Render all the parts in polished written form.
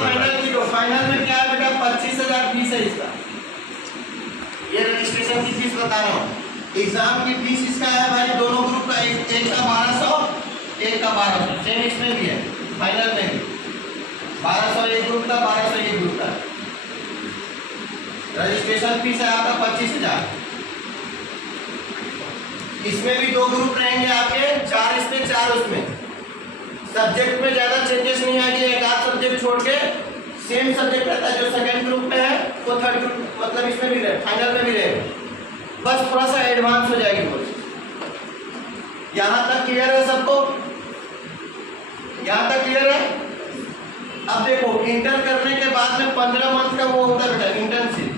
Final की दो। Final में क्या है बेटा, 25,000 फीस है इसका। ये रजिस्ट्रेशन की फीस बता रहा हूँ। एग्जाम की फीस इसका है भाई, दोनों ग्रुप का, एक का 1200, एक का 1200। सेम इसमें भी है, फाइनल में भी 1200 एक ग्रुप का, 1200 एक ग्रुप का। रजिस्ट्रेशन फीस है आपका 25,000। इसमें भी दो ग्रुप रहेंगे आपके, 4 इसमें 4 उसमें। सब्जेक्ट में ज्यादा चेंजेस नहीं आएंगे, एक आध सब्जेक्ट छोड़ के सेम सब्जेक्ट रहता है। जो सेकंड ग्रुप में है वो थर्ड ग्रुप मतलब इसमें भी रहे, फाइनल में भी रहेगा, बस थोड़ा सा एडवांस हो जाएगी वो चीज। यहाँ तक क्लियर है सबको? यहाँ तक क्लियर है? अब देखो, इंटर करने के बाद में 15 मंथ का वो होता है बेटा इंटर्नशिप।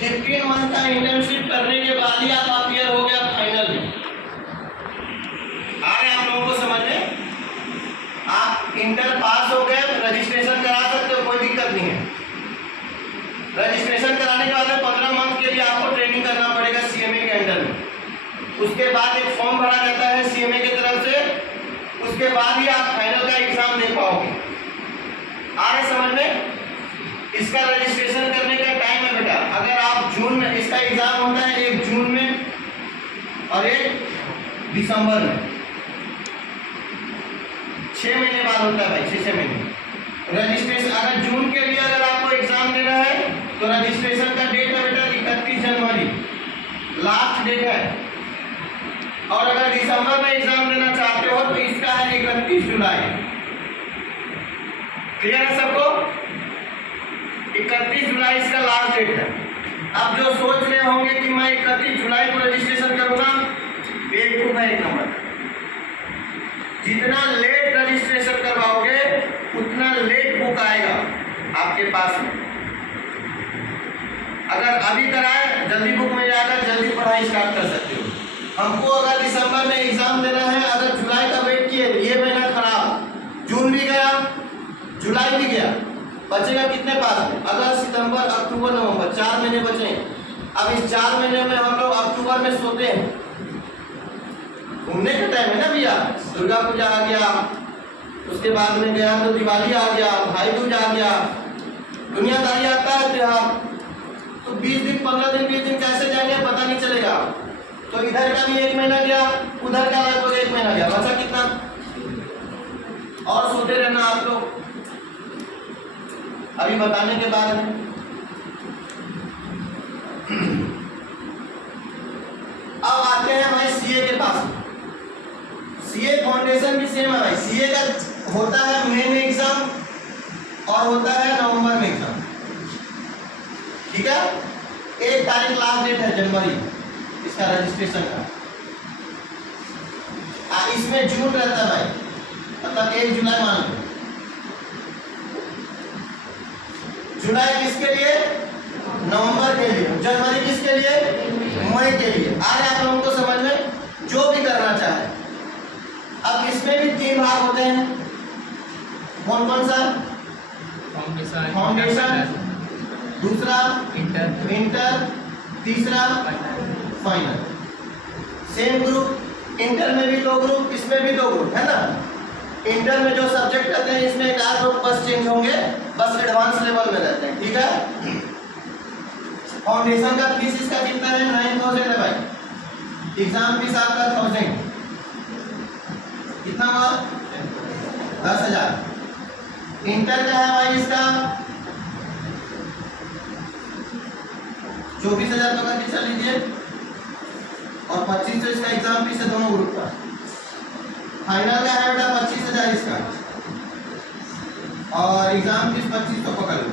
15 मंथ का इंटर्नशिप करने के बाद ही आप क्लियर हो गया फाइनल में। आ रहे आप लोगों को समझ में? आप इंटर पास हो गए, रजिस्ट्रेशन करा सकते हो, कोई दिक्कत नहीं है। रजिस्ट्रेशन कराने के बाद 15 मंथ के लिए आपको ट्रेनिंग करना पड़ेगा सीएमए के अंडर में। उसके बाद एक फॉर्म भरा जाता है सीएमए की तरफ से, उसके बाद ही आप फाइनल का एग्जाम दे पाओगे। आ रहे समझ में? इसका रजिस्ट्रेशन करने का टाइम है बेटा, अगर आप जून में, इसका एग्जाम होता है एक जून में और एक दिसंबर में, 6 महीने बाद होता है भाई, 6 महीने। रजिस्ट्रेशन अगर जून के लिए अगर आपको एग्जाम देना है तो रजिस्ट्रेशन का डेट है बेटा 31 जनवरी, लास्ट डेट है। और अगर दिसंबर में एग्जाम देना चाहते हो तो इसका है 31 जुलाई। क्लियर है सबको? 31 जुलाई इसका लास्ट डेट है। अब जो सोच रहे होंगे कि मैं 31 जुलाई को रजिस्ट्रेशन करूंगा, बेवकूफ है एक नंबर। जितना लेट रजिस्ट्रेशन करवाओगे उतना लेट बुक आएगा आपके पास में। अगर अभी कराए जल्दी बुक मिल जाएगा, जल्दी पढ़ाई स्टार्ट कर सकते हो। हमको अगर दिसंबर में एग्जाम देना है, अगर जुलाई का वेट किए, ये महीना खराब, जून भी गया, जुलाई भी गया, बचेगा कितने पास में? अगस्त, सितंबर, अक्टूबर, नवंबर, 4 महीने बचे। अब इस 4 महीने में हम लोग अक्टूबर में सोते हैं, घूमने का टाइम है ना भैया। दुर्गा पूजा आ गया, उसके बाद में गया तो दिवाली आ गया, भाई दूज आ गया, दुनियादारी आता है त्योहार। तो 20 दिन 15 दिन 20 दिन कैसे जाएंगे पता नहीं चलेगा। तो इधर का भी 1 महीना गया, उधर का लगभग 1 महीना गया, बचा कितना? और सोते रहना आप लोग, अभी बताने के बाद में। अब आते हैं भाई सीए के पास। सीए फाउंडेशन भी सेम है भाई। सीए का होता है मई में एग्जाम और होता है नवंबर में एग्जाम, ठीक है। 1 तारीख लास्ट डेट है जनवरी इसका रजिस्ट्रेशन का। इसमें जून रहता है भाई, मतलब 1 जुलाई मान लो। जुलाई किसके लिए? नवंबर के लिए। जनवरी किसके लिए? मई के लिए। आज आप लोगों को समझ में? जो भी करना चाहे। अब इसमें भी 3 भाग होते हैं। कौन कौन सा? फाउंडेशन, दूसरा इंटर, तीसरा फाइनल। सेम ग्रुप, इंटर में भी 2 ग्रुप, इसमें भी 2 ग्रुप है ना। इंटर में जो सब्जेक्ट रहते हैं इसमें 1 आध ग्रुप बस चेंज होंगे, बस एडवांस लेवल में रहते हैं, ठीक है। फाउंडेशन का फीस इसका कितना है? 9,000 है भाई। एग्जाम फीस आपका 1000, कितना हुआ? 10,000। इंटर का है भाई इसका 24,000 पकड़ के चल लीजिए, और 2500 इसका एग्जाम फीस है दोनों ग्रुप का। फाइनल का है बेटा 25,000 इसका, और एग्जाम फीस 2500 पकड़ लो।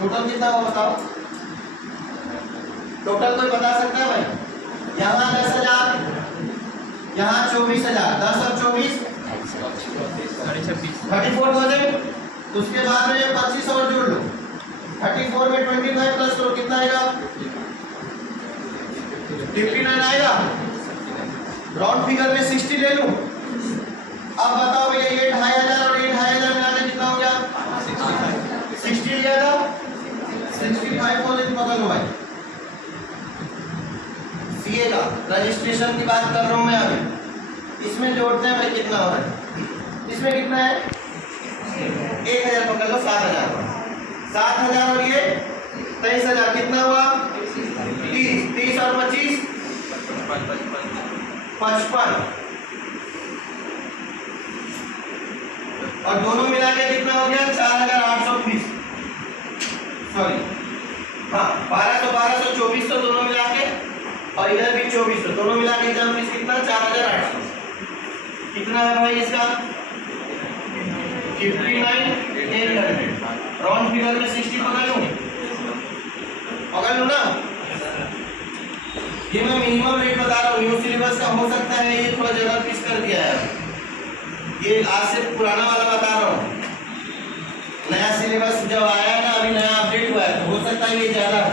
टोटल कितना हुआ बताओ? टोटल कोई बता सकता है भाई? यहाँ 10,000, यहाँ 24,000, 10 और 24 34,000। उसके बाद में ये 25 और जोड़ लो, 34 में 25 प्लस करो, कितना आएगा? 59 आएगा। राउंड फिगर में 60 ले लूं। अब बताओ भैया, ये 2,500 और ये 2,500 मिलाकर कितना हो गया? 60 लिया था, 65,000 पकड़ लो भाई। सीए का रजिस्ट्रेशन की बात कर रहा हूं मैं अभी। इसमें जोड़ते हैं भाई कितना हो रहा है, इसमें कितना है 1000 पकड़ लो, 7000 7000 और ये 23000 कितना हुआ 30, 30 और 25 55 और दोनों मिला के कितना हो गया 4820, सॉरी हाँ 1200 2400 दोनों मिला के, और इधर भी 2400 दोनों मिला के एग्जाम फीस कितना 4800 कितना है भाई इसका 59800। राउंड फिगर में 60 पकड़ लूं ना। ये मैं मिनिमम रेट बता रहा हूँ, न्यू सिलेबस का हो सकता है ये थोड़ा ज्यादा फीस कर दिया है, ये आज से पुराना वाला बता रहा हूँ। नया सिलेबस जब आया है ना, अभी नया अपडेट हुआ है, तो हो सकता है ये ज्यादा है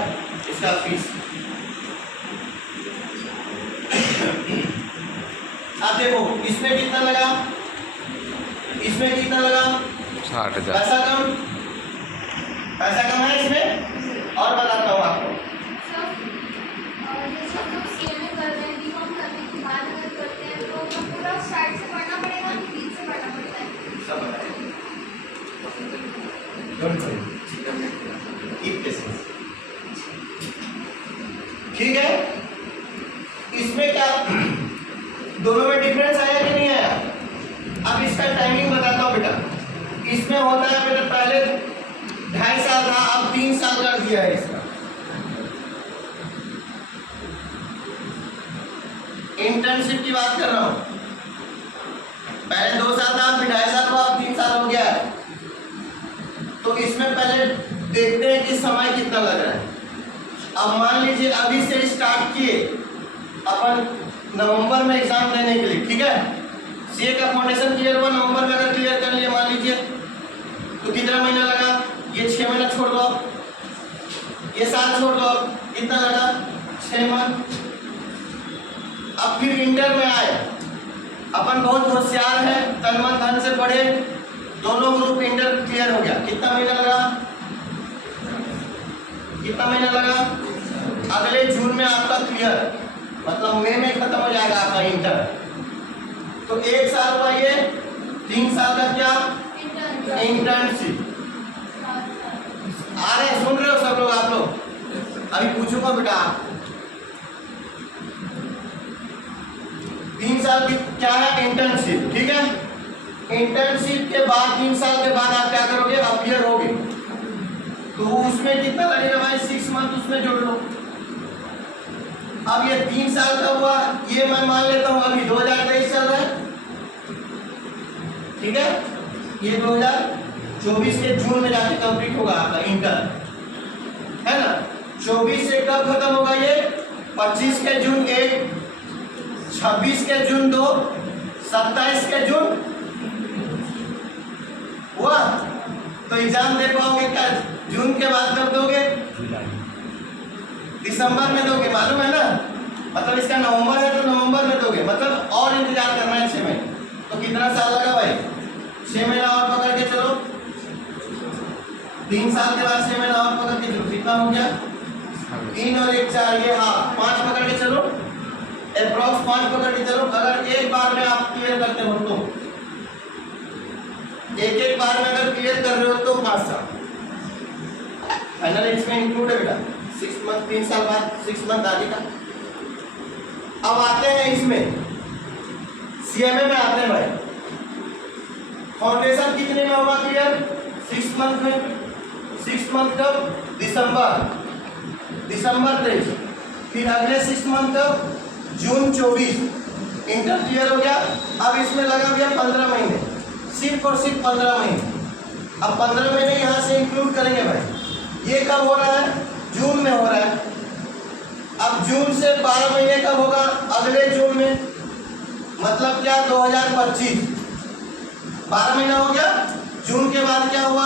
इसका फीस। आप देखो इसमें कितना लगा, इसमें कितना लगा 60,000। पैसा कम है इसमें। और बताता हूँ आपको ठीक है। इसमें क्या दोनों में डिफरेंस आया कि नहीं आया। अब इसका टाइमिंग बताता हूँ बेटा। इसमें होता है बेटा पहले 2.5 साल था, अब 3 साल कर दिया है इसका। इंटर्नशिप की बात कर रहा हूँ, पहले 2 साल था, अब 2.5 साल हुआ, अब 3 साल हो गया है। तो इसमें पहले देखते हैं कि समय कितना लग रहा है। अब मान लीजिए अभी से स्टार्ट किए अपन नवंबर में एग्जाम देने के लिए, ठीक है। सीए का फाउंडेशन क्लियर हुआ नवंबर में, अगर क्लियर कर लिया मान लीजिए तो कितना महीना लगा, ये 6 महीना छोड़ दो, ये साल छोड़ दो, कितना लगा 6 मंथ। अब फिर इंटर में आए, अपन बहुत होशियार है, तन मन धन से पढ़े, दोनों ग्रुप इंटर क्लियर हो गया। कितना महीना लगा, कितना महीना लगा, अगले जून में आपका क्लियर, मतलब मई में खत्म हो जाएगा आपका इंटर। तो 1 साल हुआ, ये 3 साल का क्या इंटर्नशिप। आ रहे सुन रहे हो सब लोग, आप लोग अभी पूछूंगा बेटा। 3 साल की क्या है इंटर्नशिप, ठीक है। इंटर्नशिप के बाद 3 साल के बाद आप क्या करोगे, अपीयर होगे, तो उसमें कितना लगेगा भाई 6 मंथ उसमें जोड़ लो। अब ये 3 साल का हुआ, ये मैं मान लेता हूं अभी 2023 चल रहा है, ठीक है। ये 2024 के जून में जाके कंप्लीट होगा आपका इंटर, है ना। 24 से कब खत्म होगा ये 25 के जून 1, 26 के जून 2, 27 के जून हुआ। तो एग्जाम दे पाओगे क्या जून के बाद कब दोगे, दिसंबर में दोगे, मालूम है ना। मतलब इसका नवंबर है तो नवंबर में दोगे, मतलब और इंतजार करना है 6 महीने। तो कितना साल लगा भाई, 6 महीना और पकड़ के चलो, 3 साल के बाद 6 महीना और पकड़ के चलो, कितना हो गया 3 और 1 4, ये हाँ 5 पकड़ के चलो, अप्रॉक्स 5 पकड़ के चलो। अगर एक बार में आप क्लियर करते हो तो एक बार में अगर क्लियर कर रहे हो तो 5 साल फाइनल इसमें इंक्लूड है बेटा। 6 मंथ 3 साल बाद 6 मंथ आगे का। अब आते हैं इसमें सीएमए में आते हैं भाई। फाउंडेशन कितने में होगा क्लियर, 6 मंथ में। 6 मंथ कब, दिसंबर 23। फिर अगले 6 मंथ कब, जून 24। इंटर क्लियर हो गया। अब इसमें लगा गया 15 महीने, सिर्फ और सिर्फ 15 महीने। अब 15 महीने यहाँ से इंक्लूड करेंगे भाई। ये कब हो रहा है, जून में हो रहा है। अब जून से 12 महीने कब होगा, अगले जून में, मतलब क्या 2025। 12 महीना हो गया। जून के बाद क्या हुआ,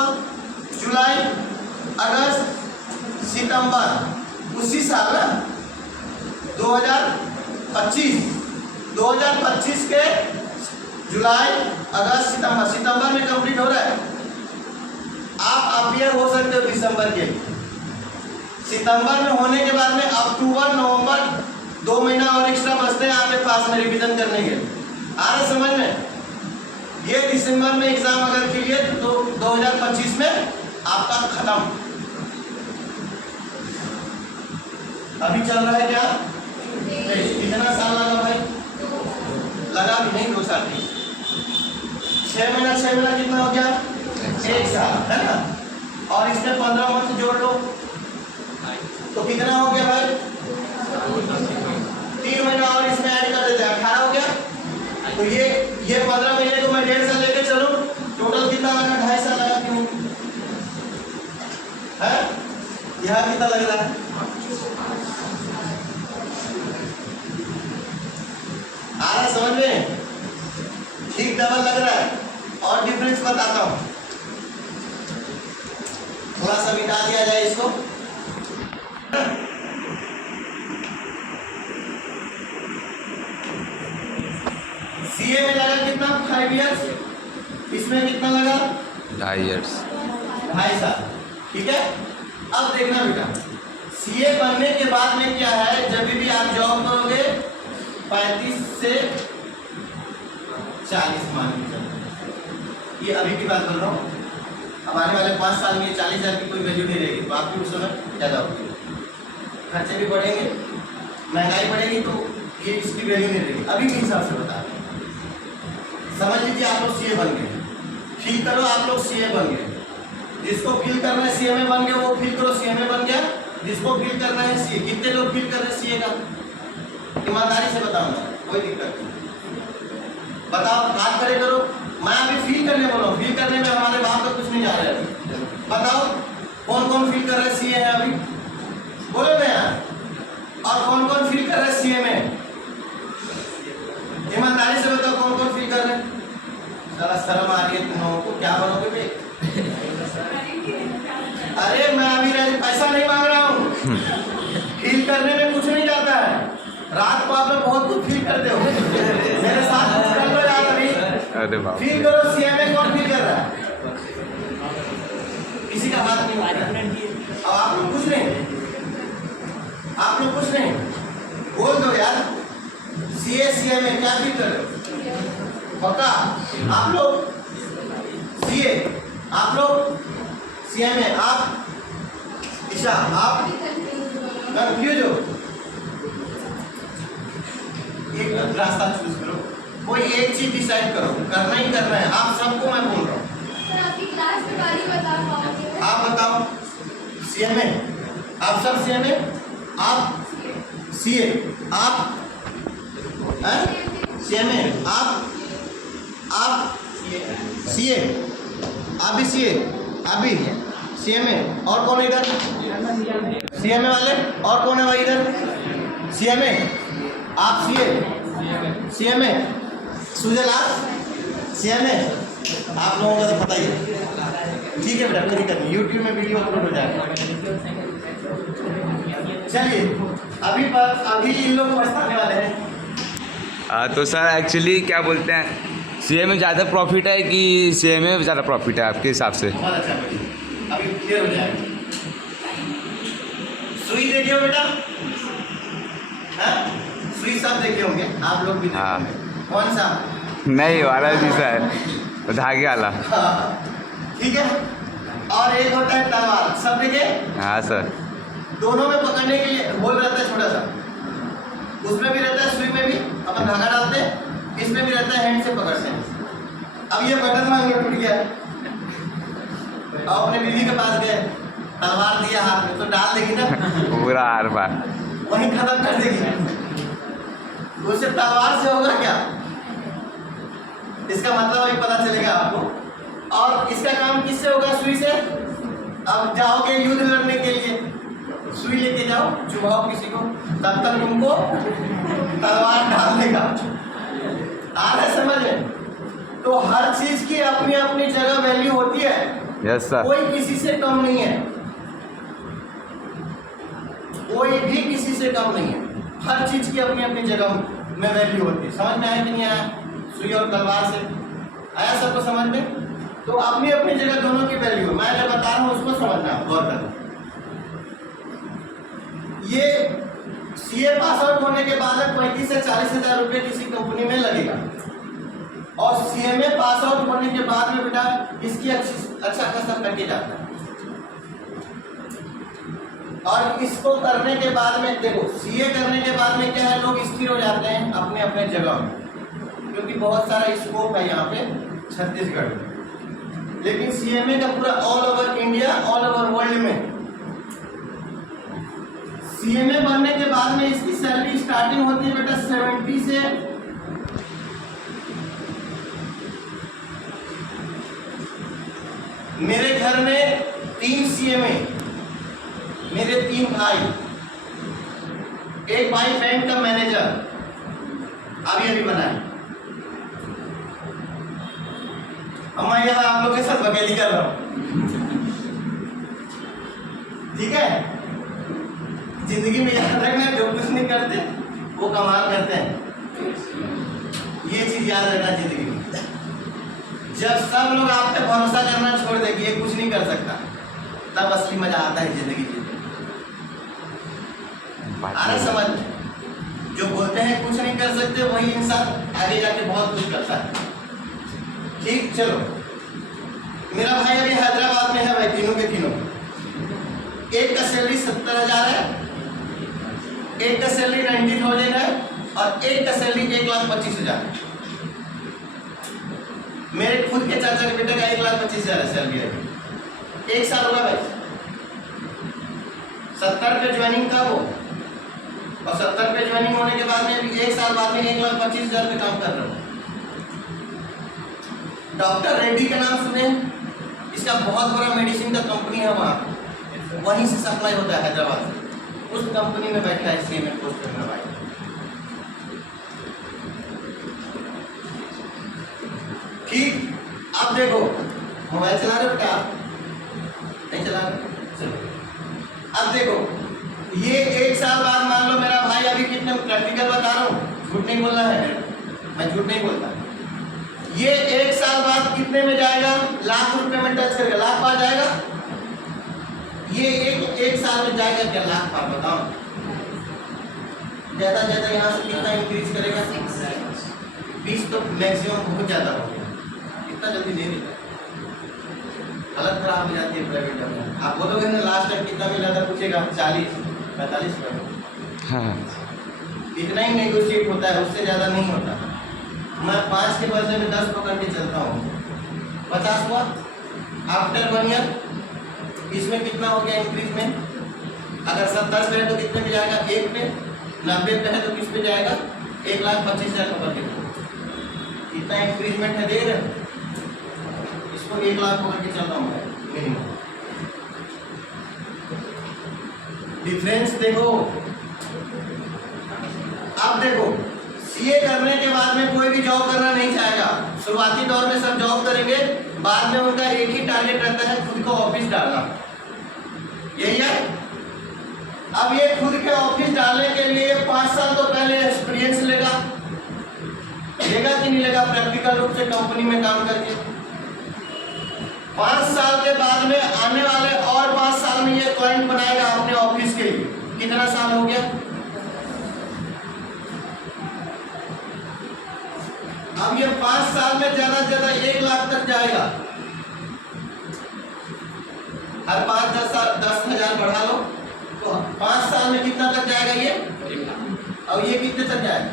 जुलाई, अगस्त, सितंबर, उसी साल ना 2025 के जुलाई, अगस्त, सितंबर में कंप्लीट हो रहा है। आप अपीयर हो सकते हो दिसंबर के। सितंबर में होने के बाद में अक्टूबर, नवंबर 2 महीना और एक्स्ट्रा बचते हैं आपके पास में रिवीजन करने के। आ रहा समझ में? ये दिसंबर में एग्जाम अगर क्लियर तो 2025 में आपका खत्म। अभी चल रहा है क्या? कितना साल लगा भाई? लगा भी नहीं, 2 साल नहीं। 6 महीना कितना हो गया? 1 साल, है ना? और इसमें 15 मंथ जोड़ लो तो कितना हो गया भाई? 3 महीना और इसमें ऐड कर देते हैं, 18 हो गया। तो ये 15 महीने को मैं 1.5 साल लेके चलूं, टोटल कितना लगा? 2.5 साल लगा कि नहीं? है? यहाँ कितना लग रहा है? आ रहा समझ में? ठीक डबल लग रहा है। और डिफरेंस बताता हूं, थोड़ा सा मिटा दिया जाए इसको। सीए में लगा कितना? 5 इयर्स। इसमें कितना लगा? 2.5 इयर्स, 2.5 साल। ठीक है, अब देखना बेटा, सीए बनने के बाद में क्या है, जब भी आप जॉब करोगे 35 से 40 मान के चलो, ये अभी की बात बोल रहा हूँ। अब आने वाले 5 साल में 40,000 की कोई वैल्यू नहीं रहेगी, तो आपकी उस समय ज़्यादा होगी, खर्चे भी बढ़ेंगे, महंगाई बढ़ेगी, तो ये इसकी वैल्यू नहीं रहेगी। अभी के हिसाब से बता रहे हैं। समझ लीजिए आप लोग सीए बन गए, फील करो आप लोग सीए बन गए। जिसको फील करना है सीए में बन गया वो फील करो सीए में बन गया। जिसको फील करना है सीए, कितने लोग फील कर रहे हैं सीए का? ईमानदारी से बताओ, कोई दिक्कत नहीं, बताओ, हाथ खड़े करो। मैं अभी फील करने बोला हूँ, फील करने में हमारे बाप का कुछ नहीं जा रहा है अभी। बताओ कौन कौन फील कर रहे हैं सीए है अभी? बोलो ना यार। और कौन कौन फील कर रहे हैं सीए में? ईमानदारी से बताओ कौन कौन फील कर रहे हैं? सारा शर्म आ रही है तुम लोगों को, क्या बनोगे बे? अरे मैं अभी पैसा नहीं मांग रहा हूँ, फील करने में कुछ नहीं जाता है। रात को आप लोग बहुत कुछ फील करते हो, मेरे साथ कुछ कर लो यार अभी। अरे बाप, फील करो सीए में कौन फील कर रहा है? किसी का हाथ नहीं उठ रहा है। अब आप लोग कुछ नहीं, आप लोग कुछ नहीं बोल दो यार। सीए में क्या फील कर रहे हो? पक्का आप लोग सीए, आप लोग सीए में, आप ईशा आप कंफ्यूज हो? एक रास्ता चूज करो, कोई एक चीज डिसाइड करो, करना ही करना है। आप सबको मैं बोल रहा हूँ, आप बताओ सीए में, आप सब सीए में, आप सीए, आप सीए में, आप सीए, आप भी सीए, आप भी सीए में। और कौन है इधर सीए में वाले? और कौन है भाई इधर सीए में? आप सीए में, सुजल आप सीए में, आप लोगों का तो पता ही है। ठीक है बेटा, कोई दिक्कत नहीं, यूट्यूब में वीडियो अपलोड हो जाएगा। चलिए अभी इन लोग पछताने वाले हैं। तो सर एक्चुअली क्या बोलते हैं, सीए में ज़्यादा प्रॉफिट है कि सीए में ज़्यादा प्रॉफिट है आपके हिसाब से? बहुत अच्छा भाई, अभी क्लियर हो जाएगा। सुई देखे हो बेटा? सुई सब देखे होंगे आप लोग भी? हाँ। कौन सा? नहीं वाला जैसा है, धागे वाला। ठीक है, और एक होता है तलवार, सब देखे? हाँ सर। दोनों में पकड़ने के लिए होल रहता है छोटा सा, उसमें भी रहता है, सुई में भी अपन धागा डालते हैं, इसमें भी रहता है, हैंड से पकड़ते हैं। अब ये बटन मांग टूट गया, और अपने बीवी के पास गए, तलवार दिया हाथ में, तो डाल देगी ना पूरा आर बार, वहीं खत्म कर देगी। उससे तलवार से होगा क्या? इसका मतलब अभी पता चलेगा आपको। और इसका काम किससे होगा? सुई से। अब जाओगे युद्ध लड़ने के लिए, सुई लेके जाओ, चुभाओ किसी को, तब तक तुमको तलवार डाल देगा। आ रहा है समझ में? तो हर चीज की अपनी अपनी जगह वैल्यू होती है। Yes sir. कोई किसी से कम नहीं है, कोई भी किसी से कम नहीं है। हर चीज की अपनी अपनी जगह में वैल्यू होती है। समझ में आया कि नहीं आया? सुई और तलवार से आया सबको समझ में? तो अपनी अपनी जगह दोनों की वैल्यू, मैं जो बता रहा हूँ उसको समझना गौर करना। ये सीए पास आउट होने के बाद 35 से 40 हज़ार रुपये किसी कंपनी में लगेगा, और सीएमए पास आउट होने के बाद में बेटा इसकी अच्छा खासा पैकेज आता है। और इसको करने के बाद में देखो, सीए करने के बाद में क्या है, लोग स्थिर हो जाते हैं अपने अपने जगह में, क्योंकि बहुत सारा स्कोप है यहाँ पे छत्तीसगढ़ में। लेकिन सीएमए का पूरा all over India, all over world में सीएमए बनने के बाद में इसकी सैलरी स्टार्टिंग होती है बेटा 70 से मेरे घर में 3 सीएमए, मेरे 3 भाई, एक भाई बैंक का मैनेजर अभी बना है। अब मैं यहाँ आप लोग के साथ बकेली कर रहा हूं, ठीक है। जिंदगी में याद रखना, जो कुछ नहीं करते वो कमाल करते हैं, ये चीज याद रखना जिंदगी में। जब सब लोग आप पे भरोसा करना छोड़ दे कि ये कुछ नहीं कर सकता, तब असली मजा आता है जिंदगी जीने। आना समझ, जो बोलते हैं कुछ नहीं कर सकते वही इंसान आगे जाके बहुत कुछ करता है। ठीक, चलो, मेरा भाई अभी हैदराबाद में है भाई, तीनों के तीनों। एक का सैलरी 70,000 है, एक का सैलरी 90,000 है, और एक का सैलरी 1,25,000 है। मेरे खुद के चाचा के बेटे का 1,25,000 है सैलरी है। 1 साल होगा भाई, 70 पे ज्वाइनिंग था वो, और 70 पे ज्वाइनिंग होने के बाद में 1 साल बाद में 1,25,000 पे काम कर रहा हूँ। डॉक्टर रेड्डी का नाम सुने, इसका बहुत बड़ा मेडिसिन का कंपनी है वहाँ, वहीं से सप्लाई होता है हैदराबाद से। उस कंपनी में बैठा है सीएमए पोस्ट पे मेरा भाई। ठीक, अब देखो, मोबाइल चला रहे हो क्या? नहीं चला रहे? चलो, अब देखो, ये 1 साल बाद मान लो मेरा भाई अभी कितने प्रैक्टिकल बता रहा हूँ, झूठ नहीं बोलना है, मैं झूठ नहीं बोलता। ये 1 साल बाद कितने में जाएगा? लाख रुपए में टच करेगा, लाख पार जाएगा। ये एक साल में जाएगा क्या लाख पार? बताओ, ज्यादा ज्यादा यहाँ से कितना इंक्रीज करेगा? 20 तो मैक्सिमम बहुत ज्यादा हो गया, इतना जल्दी नहीं देता, हालत खराब हो जाती है प्राइवेट में। आप बोलोगे ना लास्ट टाइम कितना मिला था, पूछेगा 40-45 रुपये। हाँ, इतना ही नेगोशिएट होता है, उससे ज़्यादा नहीं होता। मैं 5 के बदले में 10 पकड़ के चलता हूँ। 50 हुआ आफ्टर 1 ईयर, इसमें कितना हो गया इंक्रीज में? अगर 70 पे है तो कितने पे जाएगा? 1 पे। 90 पे है तो किस पे जाएगा? 1,25,000 पकड़ के। कितना इंक्रीजमेंट है, देख रहे हो? इसको 1 लाख पकड़ के चल रहा हूँ मिनिमम। डिफरेंस देखो। अब देखो, सीए करने के बाद में कोई भी जॉब करना नहीं चाहेगा। शुरुआती दौर में सब जॉब करेंगे, बाद में उनका एक ही टारगेट रहता है, खुद को ऑफिस डालना। यही है। अब ये खुद के ऑफिस डालने के लिए 5 साल तो पहले एक्सपीरियंस लेगा कि नहीं लेगा? प्रैक्टिकल रूप से कंपनी में काम करके 5 साल के बाद में आने वाले और 5 साल में ये क्लाइंट बनाएगा अपने ऑफिस के लिए। कितना साल हो गया? अब ये 5 साल में ज्यादा से ज्यादा 1 लाख तक जाएगा। हर 10,000 बढ़ा लो तो 5 साल में कितना तक जाएगा ये? और ये कितने तक जाएगा?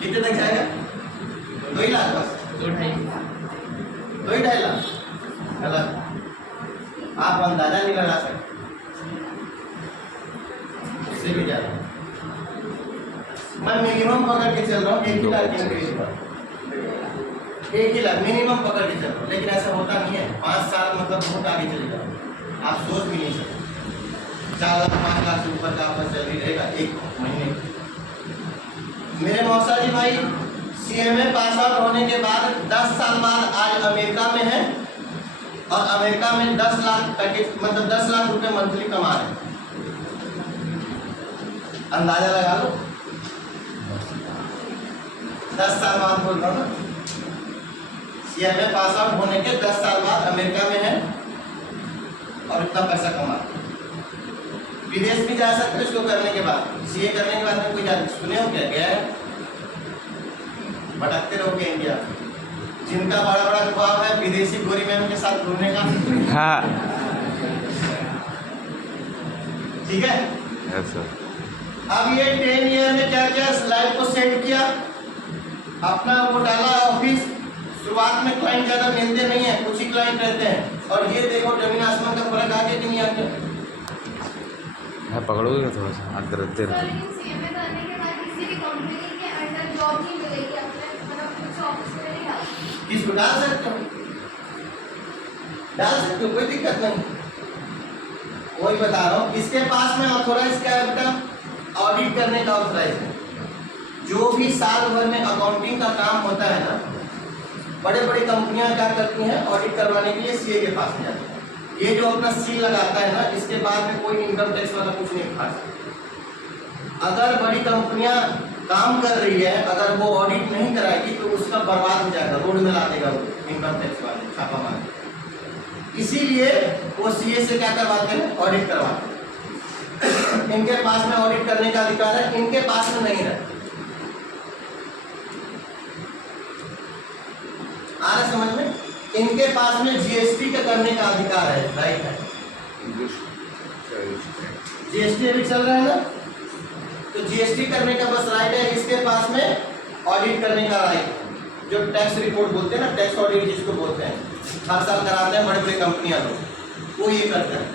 कितने तक जाएगा? 2 लाख बस, 2.5 लाख। गलत, आप अंदाजा नहीं लगा सकते, उससे भी ज्यादा। मैं मिनिमम पकड़ के चल रहा हूँ 1 लाख इंक्रीज पर, 1 लाख मिनिमम पकड़ के चल रहा हूँ। लेकिन ऐसा होता नहीं है। 5 साल मतलब बहुत आगे चले जाओ, आप सोच भी नहीं सकते। 4 लाख 5 लाख से ऊपर का आपका सैलरी रहेगा 1 महीने। मेरे मौसा जी भाई सीएमए पास आउट होने के बाद 10 साल बाद आज अमेरिका में है, और अमेरिका में 10 लाख पैकेज, मतलब 10 लाख रुपए मंथली कमा रहे हैं। अंदाजा लगा लो, 10 साल बाद बोल रहा हूँ ना, सीएमए पास आउट होने के 10 साल बाद अमेरिका में है और इतना पैसा कमा। विदेश भी जा सकते हैं इसको करने के बाद। सीए करने के बाद में कोई सुने हो क्या? गया है भटकते रहोगे इंडिया में। जिनका बड़ा बड़ा ख्वाब है विदेशी गोरी मैम के साथ घूमने का, हाँ ठीक है। Yes sir. अब ये 10 ईयर में क्या क्या लाइफ को सेट किया, अपना वो डाला ऑफिस। शुरुआत में क्लाइंट ज़्यादा मिलते नहीं है, कुछ ही क्लाइंट रहते हैं। और ये देखो जमीन आसमान का फर्क आ गया कि नहीं आ गया। मैं पकड़ोगे थोड़ा सा अंदर अंदर। तो लेकिन सीएमए करने के बाद किसी भी कंपनी के अंडर जॉब नहीं मिलेगी, अपने मतलब कुछ ऑफिस में नहीं डाल सकते। किसको डाल सकते हो, डाल सकते हो, कोई दिक्कत नहीं। वही बता रहा हूँ, इसके पास में ऑथोराइज कैपिटल ऑडिट करने का ऑथोराइज है। जो भी साल भर में अकाउंटिंग का काम होता है ना, बड़े बड़े कंपनियां क्या करती हैं, ऑडिट करवाने के लिए सीए के पास में जाती है। ये जो अपना सील लगाता है ना, इसके बाद में कोई इनकम टैक्स वाला कुछ नहीं खा सकता। अगर बड़ी कंपनियां काम कर रही है, अगर वो ऑडिट नहीं कराएगी तो उसका बर्बाद हो जाएगा, रोड में ला देगा वो इनकम टैक्स वाले छापा मार। इसीलिए वो सीए से क्या करवाते हैं, ऑडिट करवाते हैं। इनके पास में ऑडिट करने का अधिकार है, इनके पास में नहीं रहता। आ रहा समझ में, इनके पास में जीएसटी का करने का अधिकार है, राइट है। जीएसटी अभी चल रहा है ना, तो जीएसटी करने का बस राइट है। इसके पास में ऑडिट करने का राइट है। जो टैक्स रिपोर्ट बोलते हैं ना, टैक्स ऑडिट जिसको बोलते हैं, हर साल कराते हैं बड़े बड़े कंपनियां लोग, वो ये करते हैं।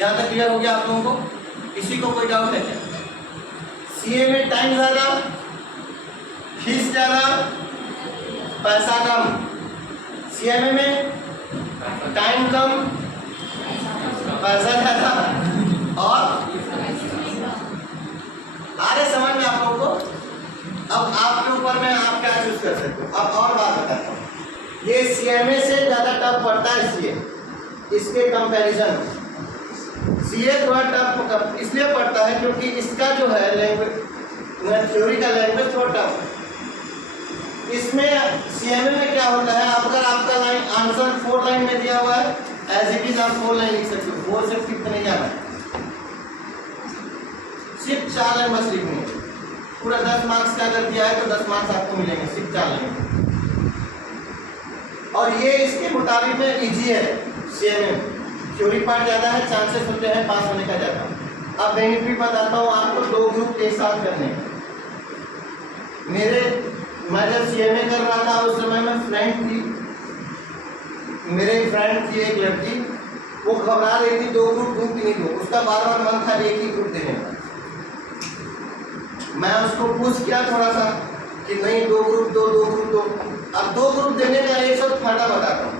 यहाँ तक क्लियर हो गया आप लोगों को? किसी को कोई डाउट है क्या? सीए में टाइम ज़्यादा, फीस ज़्यादा, पैसा कम। सीएमए में टाइम कम, पैसा ज़्यादा और आ रहे समझ में आप लोगों को? अब आपके ऊपर में आप क्या चूज कर सकते हो। अब और बात बताता हूँ, ये सीएमए से ज़्यादा टफ पड़ता है सीए, इसके कंपैरिजन सीए थोड़ा टफ इसलिए पड़ता है क्योंकि इसका जो है लैंग्वेज, थ्योरी का लैंग्वेज थोड़ा टफ है। इसमें सीएमए में क्या होता है, अगर आपका लाइन आंसर 4 लाइन में दिया हुआ है, एज इट इज आप 4 लाइन लिख सकते हो, 4 से 5 नहीं जाना है, सिर्फ 4 लाइन बस लिखनी है। पूरा 10 मार्क्स का अगर दिया है तो 10 मार्क्स आपको मिलेंगे सिर्फ 4 लाइन। और ये इसके मुताबिक में इजी है सीएमए, थ्योरी पार्ट ज़्यादा है, चांसेस होते हैं पास होने का ज़्यादा। अब बेनिफिट बताता हूँ आपको, 2 ग्रुप एक साथ करने का। मैं जब सीएमए कर रहा था उस समय में फ्रेंड थी, मेरे फ्रेंड थी एक लड़की, वो घबरा रही थी 2 ग्रुप दूँ कि नहीं दूँ, उसका बार बार मन था एक ही ग्रुप देने का। मैं उसको पूछ किया थोड़ा सा कि नहीं 2 ग्रुप दो, 2 ग्रुप दो। अब 2 ग्रुप देने का एक सब फायदा बताता हूँ।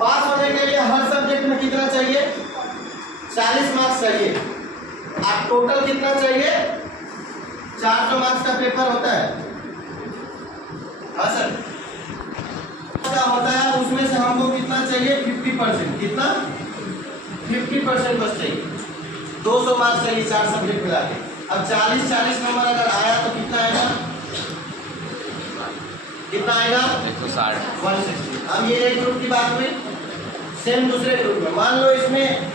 पास होने के लिए हर सब्जेक्ट में कितना चाहिए, 40 मार्क्स चाहिए। अब टोटल कितना चाहिए, 400 मार्क्स का पेपर होता है। हाँ सर, क्या होता है उसमें से हमको कितना चाहिए, 50%। कितना, 50% बस चाहिए। 200 मार्क्स चाहिए 4 सब्जेक्ट मिला के। अब 40 नंबर अगर आया तो कितना आएगा, कितना आएगा, 160। अब ये एक ग्रुप की बात हुई। सेम दूसरे ग्रुप में मान लो, इसमें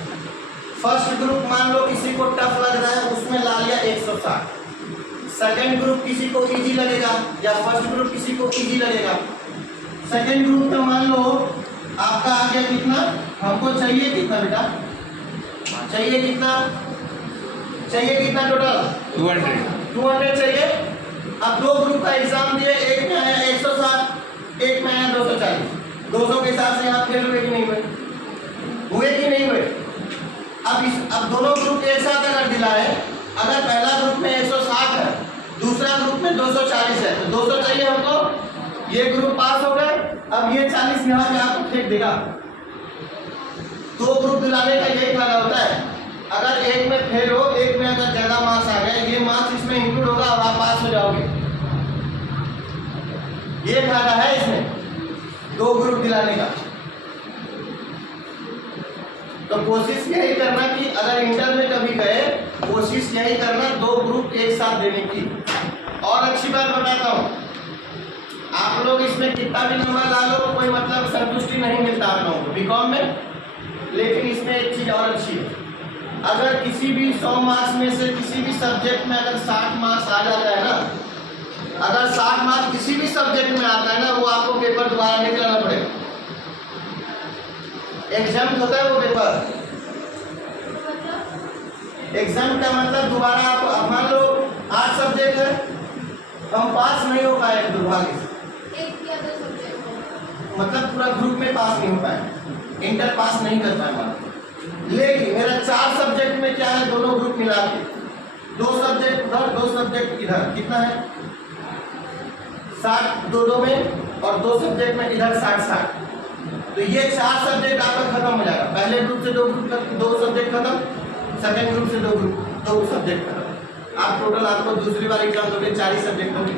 फर्स्ट ग्रुप मान लो किसी को टफ लग रहा है, उसमें ला लिया 160। सेकेंड ग्रुप किसी को इजी लगेगा, या फर्स्ट ग्रुप किसी को इजी लगेगा। सेकेंड ग्रुप में मान लो आपका आ गया कितना, हमको चाहिए कितना बेटा, चाहिए कितना टोटल 200 चाहिए। अब 2 ग्रुप का एग्जाम दिए, एक में आया 160, एक में आया 240। 200 के हिसाब से यहाँ फेल हुए कि नहीं हुए कि नहीं हुए? अब दोनों ग्रुप एक साथ अगर दिलाए, अगर पहला ग्रुप में 160 है, दूसरा ग्रुप में 240 है, तो 200 चाहिए हमको। ये ग्रुप पास हो गए। अब ये 40 यहाँ पे आपको फेंक देगा। 2 ग्रुप दिलाने का यही फायदा होता है। अगर एक में फेल हो, एक में अगर ज़्यादा मार्क्स आ गए, ये मार्क्स इसमें इंक्लूड होगा और आप पास हो जाओगे। ये फायदा है इसमें 2 ग्रुप दिलाने का। तो कोशिश यही करना कि अगर इंटर में कभी गए, कोशिश यही करना 2 ग्रुप एक साथ देने की। और अच्छी बात बताता हूँ, आप लोग इसमें कितना भी नंबर डालो, कोई मतलब संतुष्टि नहीं मिलता आप लोगों को बीकॉम में। लेकिन इसमें एक चीज़ और अच्छी है, अगर किसी भी 100 मार्क्स में से किसी भी सब्जेक्ट में अगर 60 मार्क्स आ जाता है ना, अगर 60 किसी भी सब्जेक्ट में आता है ना, वो आपको पेपर दोबारा नहीं कराना पड़ेगा। एग्जाम होता है वो पेपर। एग्जाम का मतलब दोबारा आप मान लो 8 सब्जेक्ट है, हम पास नहीं हो पाए दुर्भाग्य से, एक या दो सब्जेक्ट मतलब पूरा ग्रुप में पास नहीं हो पाए, इंटर पास नहीं कर पाए मान। लेकिन मेरा 4 सब्जेक्ट में क्या है, दोनों ग्रुप मिला के 2 सब्जेक्ट उधर 2 सब्जेक्ट इधर, कितना है 60 दो में, और 2 सब्जेक्ट में इधर 60। तो ये 4 सब्जेक्ट आपका खत्म हो जाएगा। पहले ग्रुप से 2 सब्जेक्ट खत्म, सेकेंड ग्रुप से 2 सब्जेक्ट खत्म। आप टोटल आपको दूसरी बार एग्जाम दोगे 4 ही सब्जेक्ट होंगे।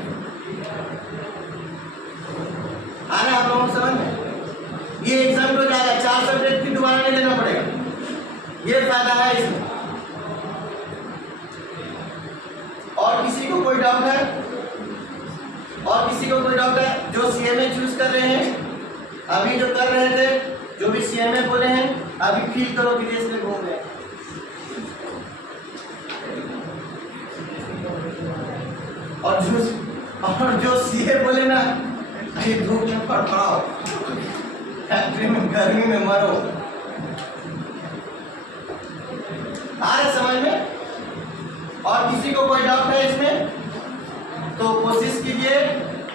आ रहा है आप लोगों को समझ में? ये एग्जाम हो जाएगा, 4 सब्जेक्ट भी दोबारा नहीं लेना पड़ेगा, ये फायदा है इसमें। और किसी को कोई डाउट है? और किसी को कोई डाउट है? जो सीएमए चूज कर रहे हैं, अभी जो कर रहे थे, जो भी सीएमए बोले हैं, अभी फील करो विदेश में घूम रहे हैं। और जो सीए बोले ना, ये धूप में फड़फड़ाओ, फैक्ट्री में गर्मी में मरो। आ रहे समझ में? और किसी को कोई डाउट है इसमें तो कोशिश कीजिए।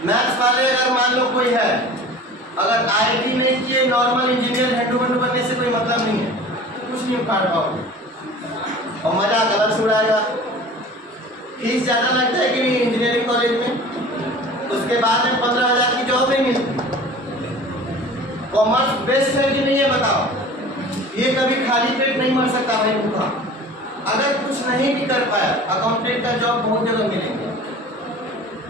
मैथ्स वाले अगर मान लो कोई है, अगर आईआईटी नहीं किए, नॉर्मल इंजीनियर हेंडू बंडू बनने से कोई मतलब नहीं है, कुछ नहीं उखाड़ पाओगे और मजा गलत से उड़ाएगा। फीस ज़्यादा लगता है कि नहीं इंजीनियरिंग कॉलेज में? उसके बाद में 15,000 की जॉब नहीं मिलती। कॉमर्स बेस्ट है कि नहीं है बताओ? ये कभी खाली पेट नहीं मर सकता भाई भूखा। अगर कुछ नहीं भी कर पाया, अकाउंटेंट का जॉब बहुत जगह मिलेंगे,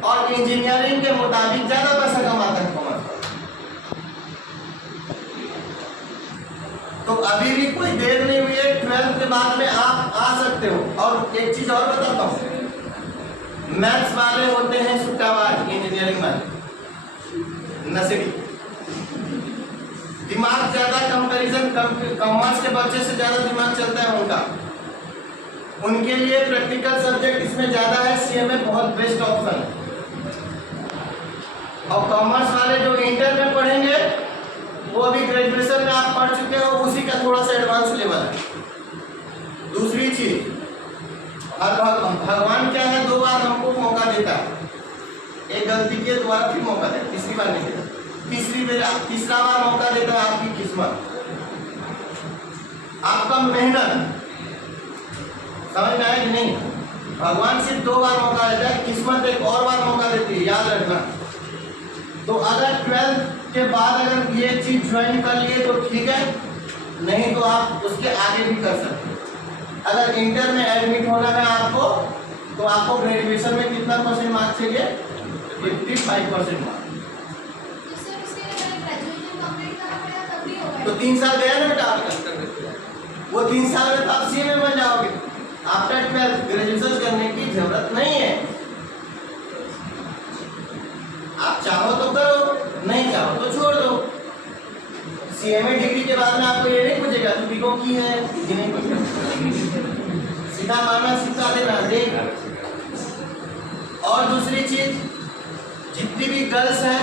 और इंजीनियरिंग के मुताबिक ज़्यादा पैसा कमाता है कॉमर्स। तो अभी भी कोई देर नहीं हुई है, 12th के बाद में आप आ सकते हो। और एक चीज़ और बताता हूँ, मैथ्स वाले होते हैं सुट्टाबाज, इंजीनियरिंग वाले नशेड़ी, दिमाग ज्यादा कंपैरिजन, कॉमर्स के बच्चे से ज्यादा दिमाग चलता है उनका। उनके लिए प्रैक्टिकल सब्जेक्ट इसमें ज्यादा है, सीएमए बहुत बेस्ट ऑप्शन है। और कॉमर्स वाले जो इंटर में पढ़ेंगे, वो अभी ग्रेजुएशन में आप पढ़ चुके हो, उसी का थोड़ा सा एडवांस लेवल है। दूसरी चीज, भगवान क्या है, 2 बार हमको मौका देता है। एक गलती के दोबारा फिर मौका देता, तीसरी बार नहीं देता, तीसरा बार मौका देता है आपकी किस्मत, आपका मेहनत। समझ में आया कि नहीं? भगवान सिर्फ 2 बार मौका देता है, किस्मत एक और बार मौका देती है, याद रखना। तो अगर 12th के बाद अगर ये चीज ज्वाइन कर लिए तो ठीक है, नहीं तो आप उसके आगे भी कर सकते हैं। अगर इंटर में एडमिट होना है आपको, तो आपको ग्रेजुएशन में कितना % मार्क्स चाहिए? 55% मार्क्स। तो 3 साल गया ना बेटा, वो 3 साल में तो आप सीए में बन जाओगे। आफ्टर 12th ग्रेजुएशन करने की जरूरत नहीं है। आप चाहो तो करो, नहीं चाहो तो छोड़ दो। सीएमए डिग्री के बाद में आपको ये नहीं पूछेगा तू बीकॉम की है कि नहीं, पूछेगा, सीधा मारना सिखा देना देख। और दूसरी चीज, जितनी भी गर्ल्स हैं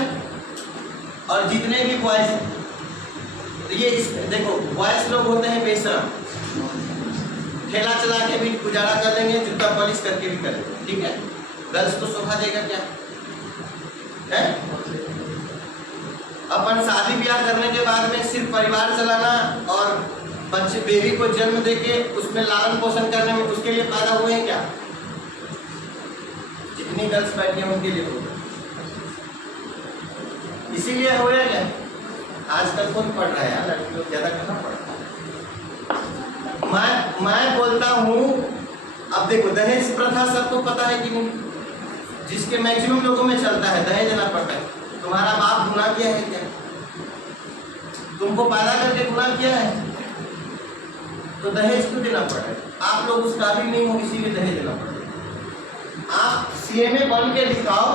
और जितने भी बॉयज हैं, तो ये देखो, बॉयज लोग होते हैं बेशरम, ठेला चला के भी गुजारा कर लेंगे, जूता पॉलिश करके भी कर लेंगे, ठीक है। गर्ल्स को शोभा देगा क्या है? अपन शादी ब्याह करने के बाद में सिर्फ परिवार चलाना और बच्चे बेबी को जन्म देके उसमें लालन पोषण करने में उसके लिए पैदा हुए हैं क्या? जितनी गर्ल्स बैठी हैं उनके लिए हुए, इसीलिए हुए क्या? आजकल कौन पढ़ रहा है यार, लड़की लोग ज्यादा कहाँ पढ़ रहा है। मैं बोलता हूँ, अब देखो दहेज प्रथा सबको पता है कि नहीं? जिसके मैक्सिमम लोगों में चलता है, दहेज देना पड़ता है। तुम्हारा बाप गुनाह किया है क्या? तुमको पैदा करके गुनाह किया है, तो दहेज क्यों देना पड़ रहा है? आप लोग उस काबिल नहीं हो, इसीलिए दहेज देना पड़ रहा है। आप सीएमए बन के दिखाओ,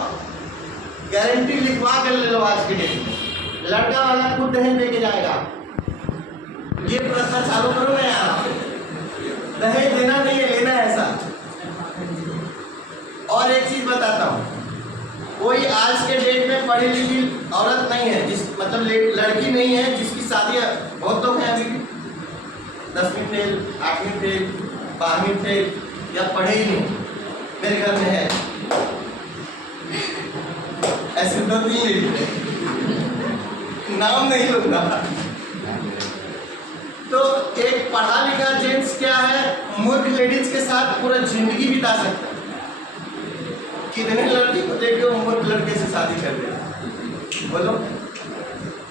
गारंटी लिखवा कर ले लो। आज के डेट में लड़का वाला खुद दहेज लेके जाएगा। ये प्रथा चालू करो ना यार, दहेज देना नहीं है, लेना है ऐसा। और एक चीज बताता हूँ, कोई आज के डेट में पढ़ी लिखी औरत नहीं है, जिस मतलब लड़की नहीं है जिसकी शादी, बहुत लोग हैं अभी भी 10वीं फेल, 8वीं फेल, 12वीं फेल या पढ़े ही नहीं। मेरे घर में है ऐसे 2-3 लड़के, नाम नहीं लूंगा। तो एक पढ़ा लिखा जेंट्स क्या है, मूर्ख लेडीज के साथ पूरा जिंदगी बिता सकता है। कितने लड़की को देखो मूर्ख लड़के से शादी कर दे, बोलो।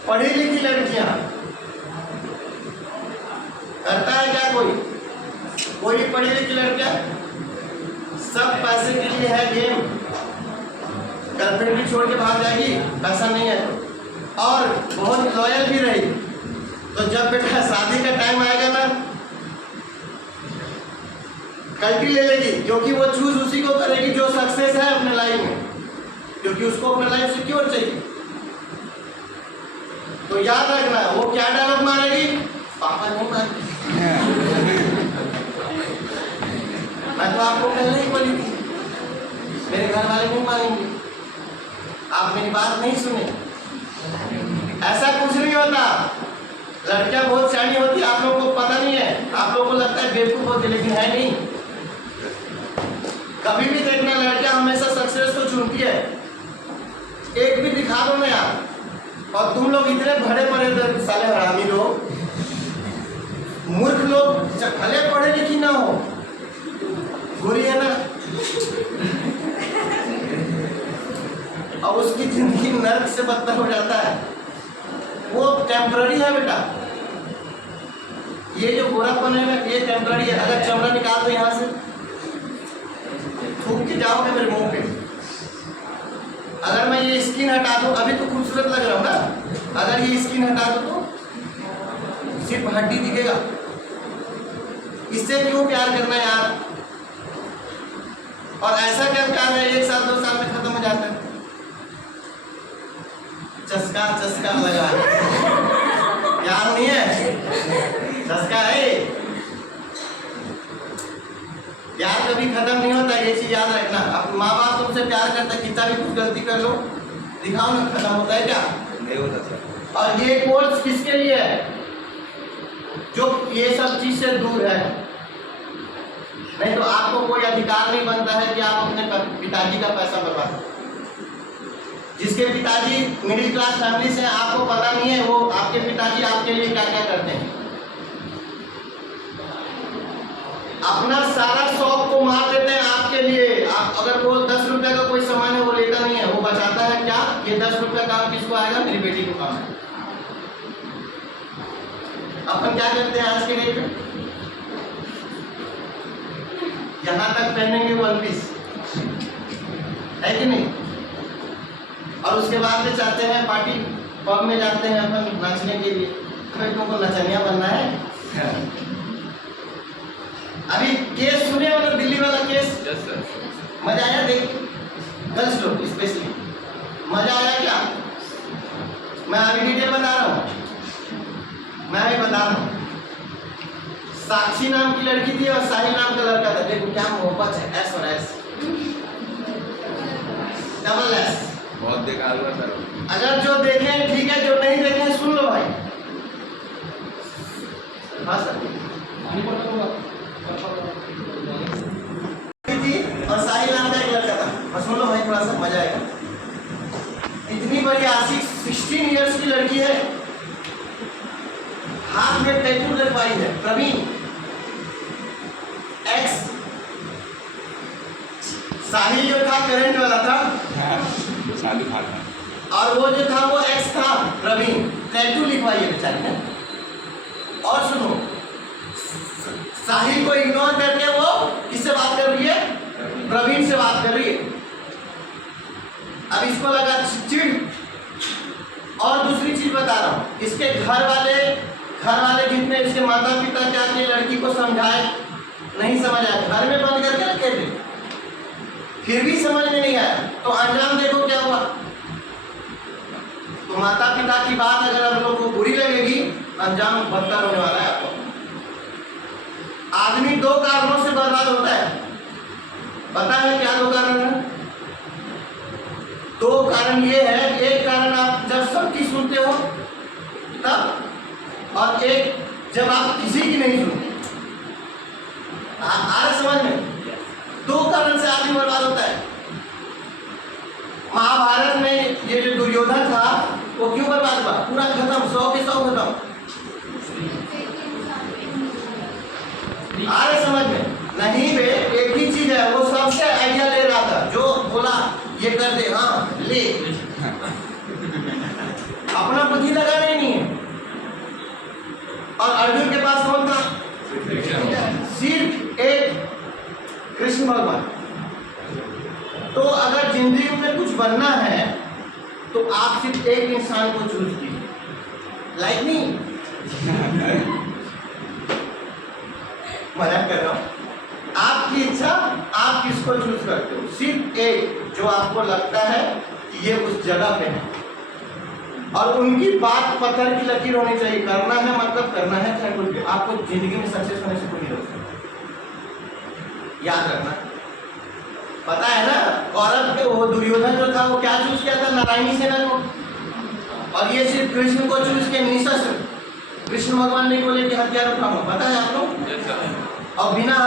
पढ़ी लिखी लड़कियां करता है क्या कोई पढ़ी लिखी लड़कियां? सब पैसे के लिए है गेम। गर्लफ्रेंड भी छोड़ के भाग जाएगी, पैसा नहीं है तो, और बहुत लॉयल भी रही। तो जब बेटा शादी का टाइम आएगा ना, गलती ले लेगी, क्योंकि वो चूज उसी को करेगी जो सक्सेस है अपने लाइफ में, क्योंकि उसको अपना लाइफ सिक्योर चाहिए। तो याद रखना, वो क्या डायलॉग मारेगी, पापा नहीं मारेगी। मैं तो आपको पहले ही बोली थी, मेरे घर वाले नहीं मानेंगे, आप मेरी बात नहीं सुने। ऐसा कुछ नहीं होता। लड़कियां बहुत सियानी होती है, आप लोगों को पता नहीं है, आप लोगों को लगता है बेवकूफ होती, लेकिन है नहीं। कभी भी देखना, लड़कियां हमेशा सक्सेस को चुनती है। एक भी दिखा दो ना यार, और तुम लोग इतने भरे पड़े साले हरामी लोग, मूर्ख लोग, भले पढ़े लिखी ना हो, बुरी है ना, और उसकी जिंदगी नर्क से बदतर हो जाता है। वो टेम्पररी है बेटा, ये जो बुरापन है ना, ये टेम्पररी है। अगर चमड़ा निकाल दो यहाँ से, थूक के जाओगे मेरे मुंह पे। अगर मैं ये स्किन हटा दूं, अभी तो खूबसूरत लग रहा हूँ ना, अगर ये स्किन हटा दो तो सिर्फ हड्डी दिखेगा। इससे क्यों प्यार करना यार? और ऐसा क्या प्यार है 1 साल 2 साल में खत्म हो जाता है? चस्का लगा है, प्यार नहीं है, चस्का है। प्यार कभी खत्म नहीं होता, ये चीज याद रखना। अब माँ बाप तुमसे प्यार करता, कितना भी कुछ गलती कर लो, दिखाओ ना, खत्म होता है क्या? नहीं होता सर। और ये कोर्स किसके लिए है? जो ये सब चीज से दूर है। नहीं तो आपको कोई अधिकार नहीं बनता है कि आप अपने पिताजी का पैसा बर्बाद करें। जिसके पिताजी मिडिल क्लास फैमिली से, आपको पता नहीं है वो आपके पिताजी आपके लिए क्या क्या करते हैं। अपना सारा शौक को मार देते हैं आपके लिए। आप अगर वो 10 रुपए का कोई सामान है वो लेता नहीं है, वो बचाता है क्या? ये 10 रुपए काम किसको आएगा? मेरी बेटी को काम है। अपन क्या करते हैं आज के डेट में? यहाँ तक पहनेंगे 1 पीस, है कि नहीं? और उसके बाद में चाहते हैं पार्टी पब में जाते हैं अपन नाचने के लिए। अरे तुमको नचनिया बनना है? अभी केस सुने हो ना, दिल्ली वाला केस? मजा आया देख? गर्ल्स लोग स्पेशली मजा आया क्या? मैं अभी डिटेल बता रहा हूँ, साक्षी नाम की लड़की थी और साहिल नाम का लड़का था। देखो क्या मोहब्बत है, एस और एस, डबल एस। बहुत बेकार हुआ सर। अगर जो देखे ठीक है, जो नहीं देखे सुन लो भाई। हाँ सर, और साहिल नाम का एक लड़का था। और सुन लो भाई, थोड़ा सा मजा आएगा। इतनी बड़ी आशिक 16 इयर्स की लड़की है, हाथ में टैटू लगवाई है। प्रवीण एक्स, साहिल जो था करंट वाला था, शादी खाना, और वो जो था वो एक्स था प्रवीण। टैटू लिखवाई है बेचारी ने। और सुनो, साहिल को इग्नोर करके वो किससे बात कर रही है? प्रवीण से बात कर रही है। अब इसको लगा चिड़। और दूसरी चीज बता रहा हूँ, इसके घर वाले जितने इसके माता पिता क्या कि लड़की को समझाए, नहीं समझ आया, घर में बंद करके रखे थे, फिर भी समझ में नहीं आया। तो अंजाम देखो क्या हुआ। तो माता पिता की बात अगर आप लोगों को बुरी लगेगी, अंजाम बदतर होने वाला है आपको। आदमी 2 कारणों से बर्बाद होता है। पता है क्या 2 कारण है? दो कारण ये है, एक कारण आप जब सबकी सुनते हो तब, और एक जब आप किसी की नहीं सुनते। आ रहा समझ में? दो कारण से आदमी बर्बाद होता है। महाभारत में ये जो दुर्योधन था वो क्यों बर्बाद हुआ? पूरा खत्म, 100 के 100 खत्म। आ रहे समझ में? नहीं बे, एक ही चीज है, वो सबसे आइडिया ले रहा था, जो बोला ये कर दे, हाँ ले, अपना बुद्धि लगाना ही नहीं है। और अर्जुन के पास कौन था? सिर्फ एक कृष्ण भगवान। तो अगर जिंदगी में कुछ बनना है तो आप सिर्फ एक इंसान को चूज कीजिए, लाइक मी। मजाक कर रहा हूं, आपकी इच्छा, आप किसको चूज करते हो? सिर्फ एक जो आपको लगता है कि ये उस जगह पे है, और उनकी बात पत्थर की लकीर होनी चाहिए। करना है मतलब करना है, चाहे कुछ भी। आपको जिंदगी में सक्सेस होने से कोई नहीं रोक सकता, याद रखना। पता है ना, कौरव के वो दुर्योधन जो था वो क्या चूज किया था? नारायणी सेना को। और ये सिर्फ कृष्ण को चूज के निशस्त्र, कृष्ण भगवान ने बोले कि हथियार उठाओ, पता है आप लोग? और बिना